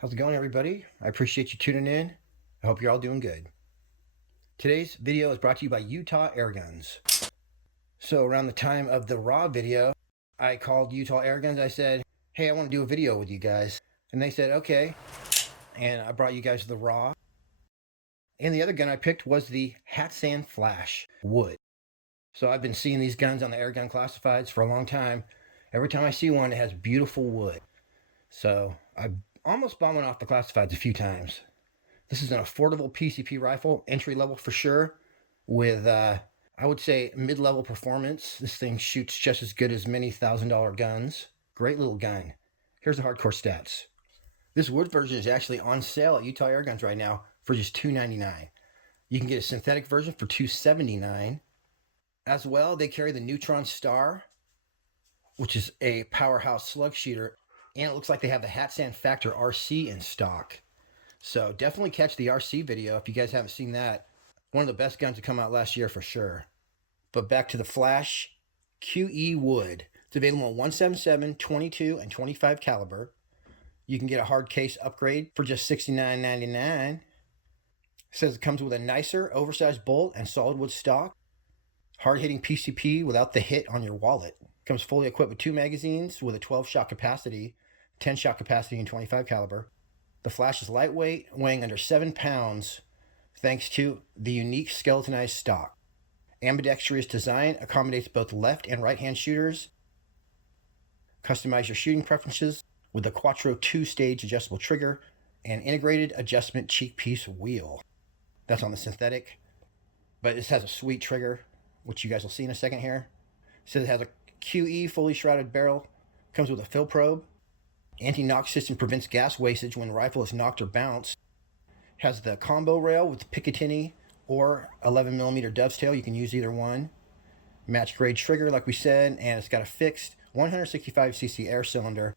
How's it going, everybody? I appreciate you tuning in. I hope you're all doing good. Today's video is brought to you by Utah Airguns. So around the time of the Raw video, I called Utah Airguns. I said, hey, I want to do a video with you guys. And they said, okay. And I brought you guys the Raw. And the other gun I picked was the Hatsan Flash Wood. So I've been seeing these guns on the Airgun classifieds for a long time. Every time I see one, it has beautiful wood. So I almost bought one off the classifieds a few times. This is an affordable PCP rifle, entry level for sure, with I would say mid-level performance. This thing shoots just as good as many $1,000 guns. Great little gun. Here's the hardcore stats. This wood version is actually on sale at Utah Airguns right now for just $2.99. You can get a synthetic version for $2.79. As well, they carry the Neutron Star, which is a powerhouse slug shooter. And it looks like they have the Hatsan Factor RC in stock. So definitely catch the RC video if you guys haven't seen that. One of the best guns to come out last year for sure. But back to the Flash QE Wood. It's available on 177, 22, and 25 caliber. You can get a hard case upgrade for just $69.99. It says it comes with a nicer, oversized bolt and solid wood stock. Hard-hitting PCP without the hit on your wallet. Comes fully equipped with 2 magazines with a 12-shot capacity, 10-shot capacity, and 25 caliber. The Flash is lightweight, weighing under 7 pounds, thanks to the unique skeletonized stock. Ambidextrous design accommodates both left and right-hand shooters. Customize your shooting preferences with the Quattro 2-stage adjustable trigger and integrated adjustment cheek piece wheel. That's on the synthetic, but this has a sweet trigger, which you guys will see in a second here. It says it has a QE fully shrouded barrel, comes with a fill probe. Anti-knock system prevents gas wastage when the rifle is knocked or bounced. Has the combo rail with Picatinny or 11mm dovetail. You can use either one. Match grade trigger, like we said, and it's got a fixed 165cc air cylinder.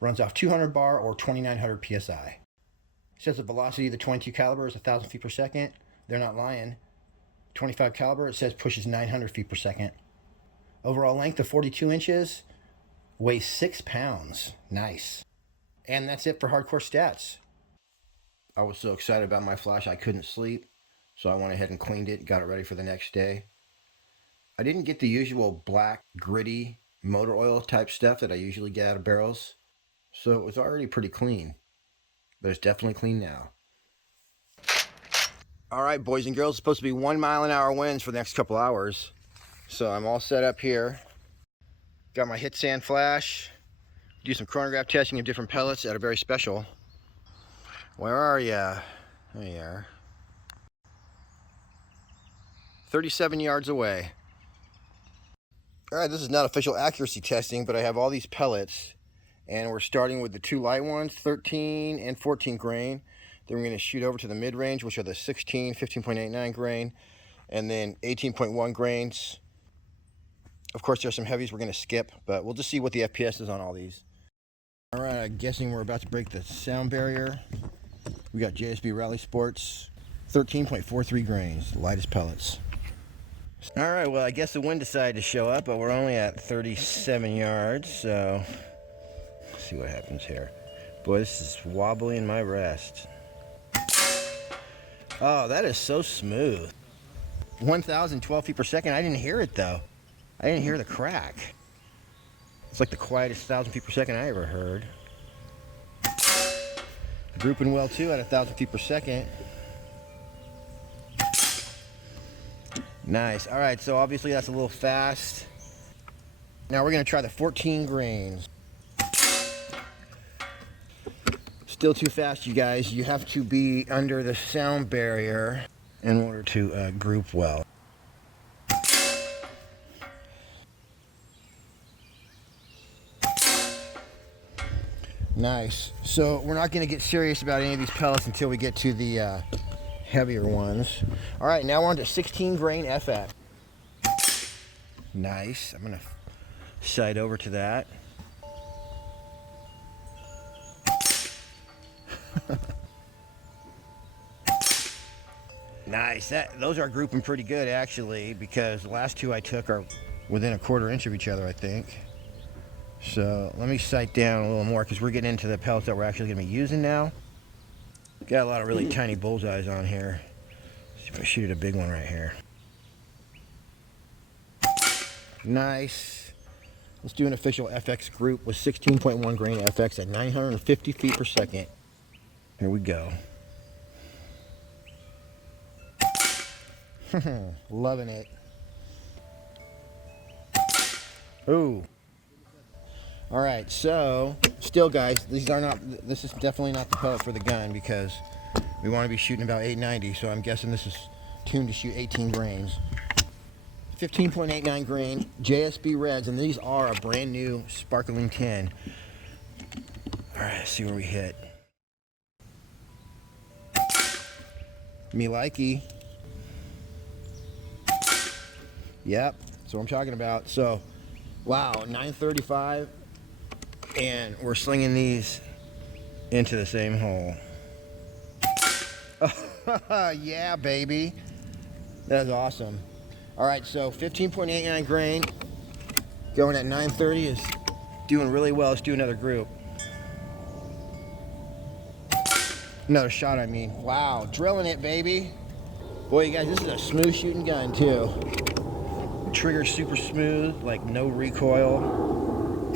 Runs off 200 bar or 2900 psi. It says the velocity of the 22 caliber is 1,000 feet per second. They're not lying. 25 caliber, it says pushes 900 feet per second. Overall length of 42 inches. Weighs 6 pounds. Nice. And that's it for hardcore stats. I was so excited about my Flash I couldn't sleep, so I went ahead and cleaned it, got it ready for the next day. I didn't get the usual black, gritty motor oil type stuff that I usually get out of barrels, so it was already pretty clean, but it's definitely clean now. Alright, boys and girls, it's supposed to be 1 mile-an-hour winds for the next couple hours, so I'm all set up here. Got my Hatsan Flash. Do some chronograph testing of different pellets at a very special. Where are ya? There you are. 37 yards away. Alright, this is not official accuracy testing, but I have all these pellets. And we're starting with the 2 light ones, 13 and 14 grain. Then we're going to shoot over to the mid-range, which are the 16, 15.89 grain. And then 18.1 grains. Of course, there's some heavies we're going to skip, but we'll just see what the FPS is on all these. All right, I'm guessing we're about to break the sound barrier. We got JSB Rally Sports, 13.43 grains, lightest pellets. All right, well, I guess the wind decided to show up, but we're only at 37 yards, so let's see what happens here. Boy, this is wobbly in my rest. Oh, that is so smooth. 1,012 feet per second. I didn't hear it, though. I didn't hear the crack. It's like the quietest 1,000 feet per second I ever heard. Grouping well too at 1,000 feet per second. Nice. All right, so obviously that's a little fast. Now we're gonna try the 14 grains. Still too fast, you guys. You have to be under the sound barrier in order to group well. Nice. So we're not going to get serious about any of these pellets until we get to the heavier ones. All right, now we're on to 16 grain FF. Nice. I'm going to sight over to that. Nice. Those are grouping pretty good, actually, because the last two I took are within a 1/4 inch of each other, I think. So let me sight down a little more because we're getting into the pellets that we're actually going to be using now. Got a lot of really tiny bullseyes on here. Let's see if I shoot at a big one right here. Nice. Let's do an official FX group with 16.1 grain FX at 950 feet per second. Here we go. Loving it. Ooh. All right, so still, guys, this is definitely not the pellet for the gun because we want to be shooting about 890. So I'm guessing this is tuned to shoot 18 grains. 15.89 grain JSB reds, and these are a brand new sparkling tin. All right, let's see where we hit. Me likey. Yep, that's what I'm talking about. So, wow, 935, and we're slinging these into the same hole. Yeah, baby. That's awesome. All right, so 15.89 grain, going at 930 is doing really well. Let's do another group. Another shot, I mean. Wow, drilling it, baby. Boy, you guys, this is a smooth shooting gun, too. The trigger's super smooth, like no recoil.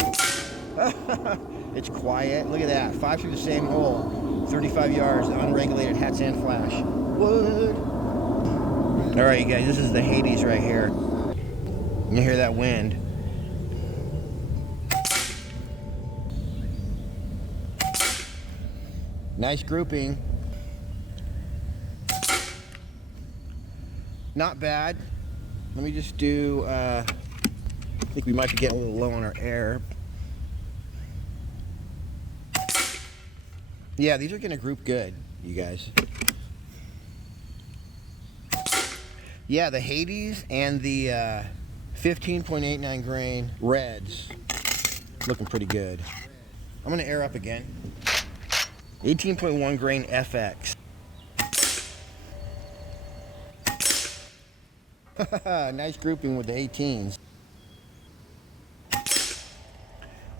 It's quiet. Look at that. 5 through the same hole. 35 yards, unregulated Hatsan flash. What? All right, you guys, this is the Hades right here. You can hear that wind. Nice grouping. Not bad. Let me just do, I think we might be getting a little low on our air. Yeah, these are gonna group good, you guys. Yeah, the Hades and the 15.89 grain reds looking pretty good. I'm gonna air up again. 18.1 grain FX. Nice grouping with the 18s.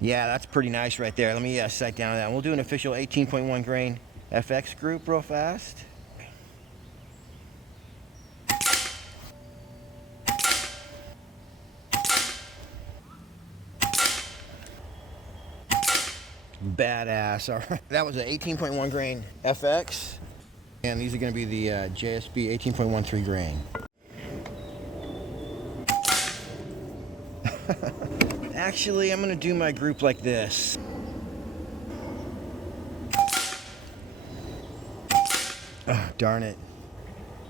Yeah, that's pretty nice right there. Let me sight down on that. We'll do an official 18.1 grain FX group real fast. Badass. All right. That was an 18.1 grain FX, and these are going to be the JSB 18.13 grain. Actually, I'm going to do my group like this. Oh, darn it.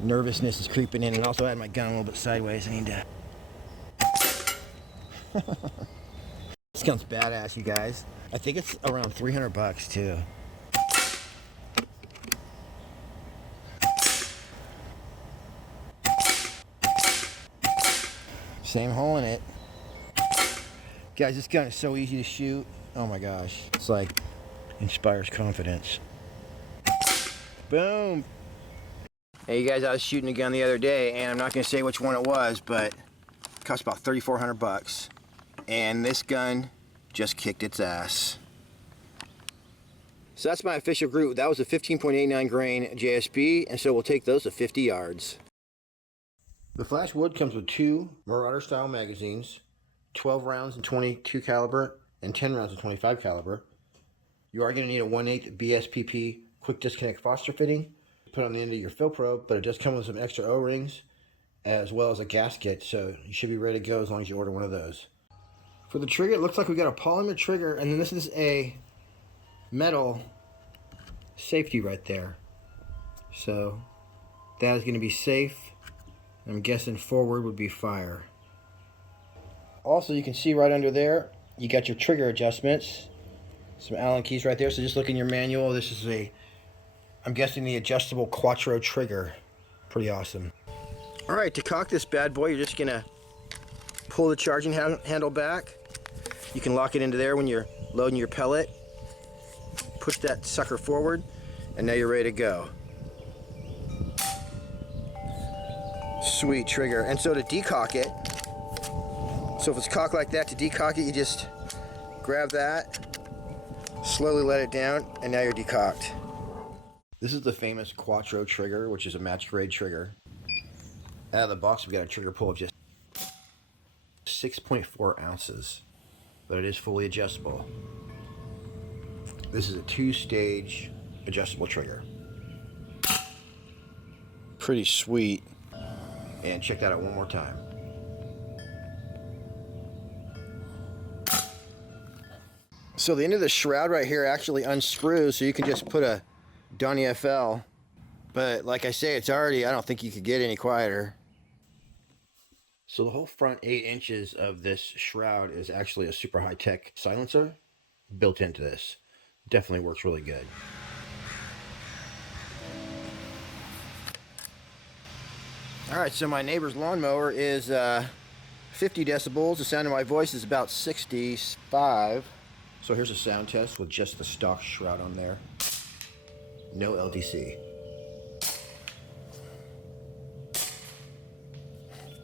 Nervousness is creeping in, and also I had my gun a little bit sideways. I need to... This gun's badass, you guys. I think it's around 300 bucks too. Same hole in it. Guys, this gun is so easy to shoot. Oh my gosh. It's like, inspires confidence. Boom. Hey you guys, I was shooting a gun the other day, and I'm not gonna say which one it was, but it cost about 3,400 bucks. And this gun just kicked its ass. So that's my official group. That was a 15.89 grain JSB, and so we'll take those to 50 yards. The Flash Wood comes with 2 Marauder style magazines, 12 rounds in 22 caliber and 10 rounds in 25 caliber. You are going to need a 1/8 BSPP quick disconnect Foster fitting to put on the end of your fill probe, but it does come with some extra O-rings as well as a gasket, so you should be ready to go as long as you order one of those. For the trigger, it looks like we got a polymer trigger, and then this is a metal safety right there. So that is going to be safe. I'm guessing forward would be fire. Also, you can see right under there, you got your trigger adjustments. Some Allen keys right there. So just look in your manual. This is a, I'm guessing, the adjustable Quattro trigger. Pretty awesome. All right, to cock this bad boy, you're just gonna pull the charging handle back. You can lock it into there when you're loading your pellet. Push that sucker forward, and now you're ready to go. Sweet trigger. And so to decock it, so if it's cocked like that, to decock it, you just grab that, slowly let it down, and now you're decocked. This is the famous Quattro trigger, which is a match grade trigger. Out of the box, we got a trigger pull of just 6.4 ounces, but it is fully adjustable. This is a 2-stage adjustable trigger. Pretty sweet. And check that out one more time. So the end of the shroud right here actually unscrews, so you can just put a Donnie FL. But like I say, it's already, I don't think you could get any quieter. So the whole front 8 inches of this shroud is actually a super high-tech silencer built into this. Definitely works really good. Alright, so my neighbor's lawnmower is 50 decibels. The sound of my voice is about 65. So here's a sound test with just the stock shroud on there. No LDC.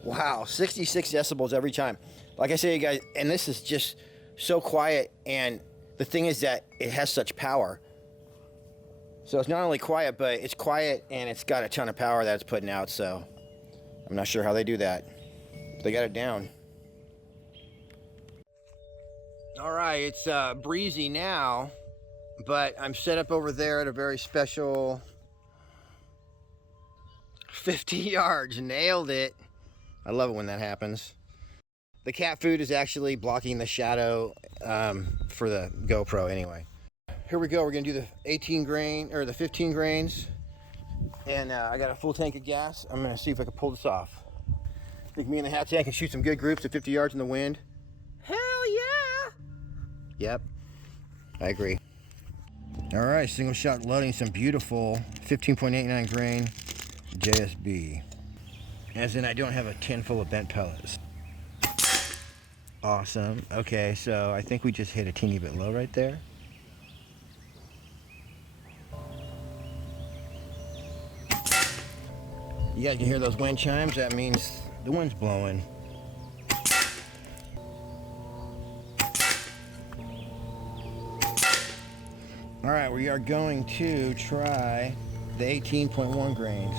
Wow, 66 decibels every time. Like I say, you guys, and this is just so quiet, and the thing is that it has such power. So it's not only quiet, but it's quiet and it's got a ton of power that it's putting out, so I'm not sure how they do that. They got it down. All right, it's breezy now, but I'm set up over there at a very special 50 yards. Nailed it. I love it when that happens. The cat food is actually blocking the shadow for the GoPro anyway. Here we go. We're gonna do the 18 grain or the 15 grains, and I got a full tank of gas. I'm gonna see if I can pull this off. Think me and the Hatsan can shoot some good groups at 50 yards in the wind? Hell yeah! Yep, I agree. All right, single shot loading some beautiful 15.89 grain JSB. As in, I don't have a tin full of bent pellets. Awesome. Okay, so I think we just hit a teeny bit low right there. You guys can hear those wind chimes? That means the wind's blowing. All right, we are going to try the 18.1 grains.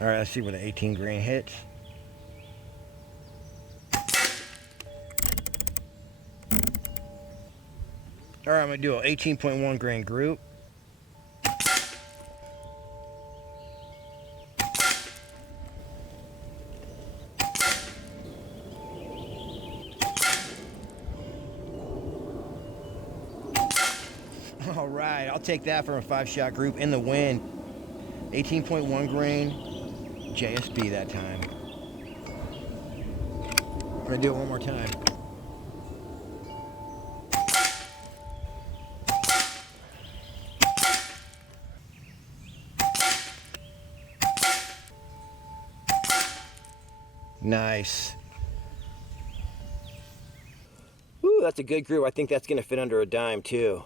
All right, let's see where the 18 grain hits. All right, I'm gonna do an 18.1 grain group. All right, I'll take that for a 5-shot group in the wind. 18.1 grain JSB that time. I'm gonna do it one more time. Nice. Ooh, that's a good group. I think that's gonna fit under a dime too.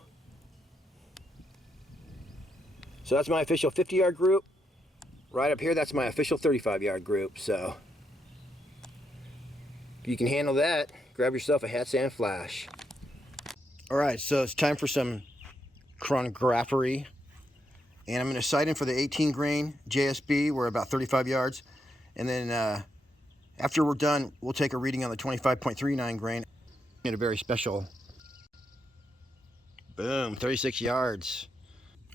So that's my official 50-yard group. Right up here, that's my official 35-yard group. So if you can handle that, grab yourself a Hatsan flash. All right, so it's time for some chronographery. And I'm gonna sight in for the 18 grain JSB. We're about 35 yards. And then after we're done, we'll take a reading on the 25.39 grain at a very special, boom, 36 yards.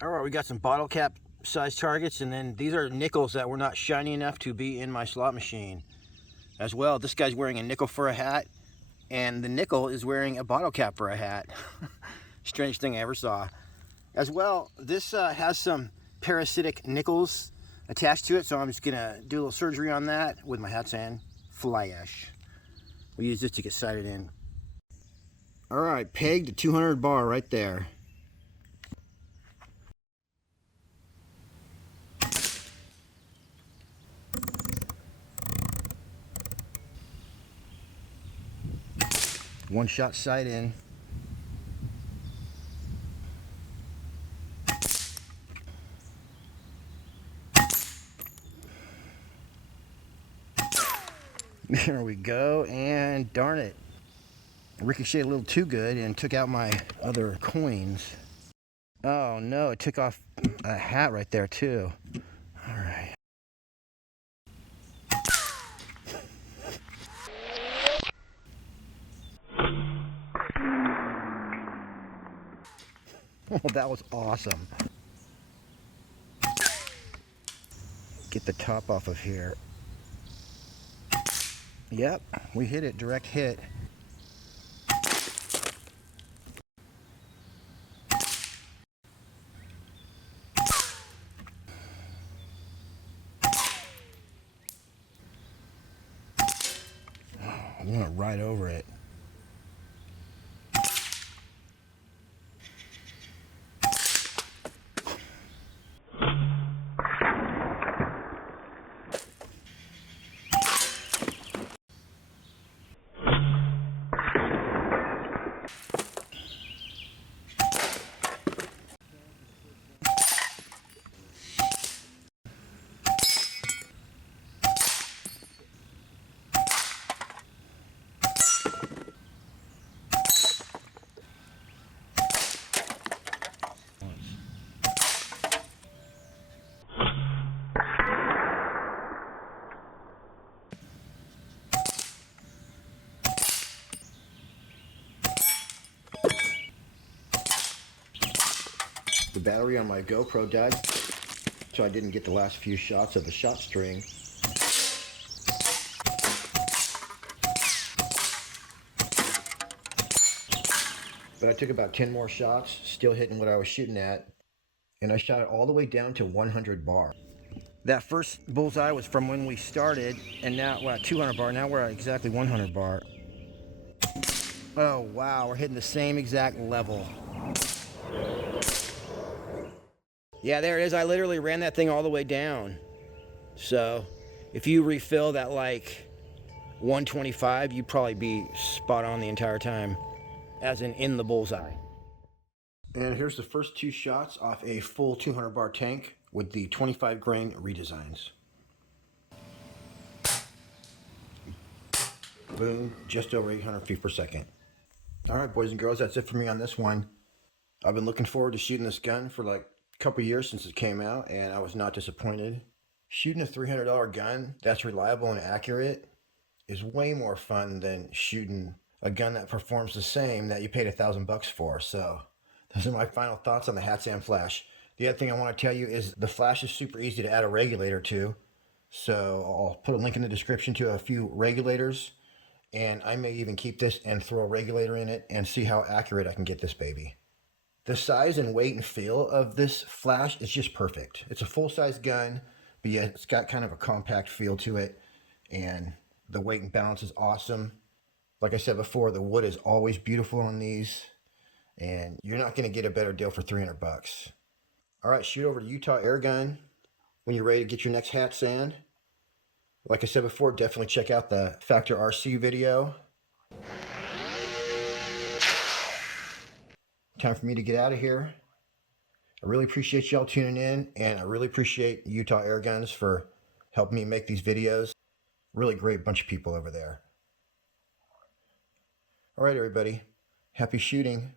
All right, we got some bottle cap size targets, and then these are nickels that were not shiny enough to be in my slot machine. As well, this guy's wearing a nickel for a hat, and the nickel is wearing a bottle cap for a hat. Strange thing I ever saw. As well, this has some parasitic nickels attached to it, so I'm just gonna do a little surgery on that with my Hatsan flash. We use this to get sighted in. All right, pegged to 200 bar right there. One shot sight in. There we go, and darn it. ricocheted a little too good and took out my other coins. Oh no, it took off a hat right there too. All right. Oh, that was awesome. Get the top off of here. Yep, we hit it, direct hit. I went right over it. The battery on my GoPro died, so I didn't get the last few shots of the shot string. But I took about 10 more shots, still hitting what I was shooting at, and I shot it all the way down to 100 bar. That first bullseye was from when we started, and now we're at 200 bar. Now we're at exactly 100 bar. Oh wow, we're hitting the same exact level. Yeah, there it is. I literally ran that thing all the way down. So if you refill that like 125, you'd probably be spot on the entire time, as in the bullseye. And here's the first two shots off a full 200 bar tank with the 25 grain redesigns. Boom, just over 800 feet per second. All right, boys and girls, that's it for me on this one. I've been looking forward to shooting this gun for like a couple years since it came out, and I was not disappointed. Shooting a $300 gun that's reliable and accurate is way more fun than shooting a gun that performs the same that you paid $1,000 for. So those are my final thoughts on the Hatsan flash. The other thing I want to tell you is the flash is super easy to add a regulator to. So I'll put a link in the description to a few regulators, and I may even keep this and throw a regulator in it and see how accurate I can get this baby. The size and weight and feel of this flash is just perfect. It's a full-size gun, but yet it's got kind of a compact feel to it, and the weight and balance is awesome. Like I said before, the wood is always beautiful on these, and you're not going to get a better deal for $300. All right, shoot over to Utah Airgun when you're ready to get your next Hatsan. Like I said before, definitely check out the Factor RC video. Time for me to get out of here. I really appreciate y'all tuning in, and I really appreciate Utah Airguns for helping me make these videos. Really great bunch of people over there. All right, everybody. Happy shooting.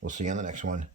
We'll see you on the next one.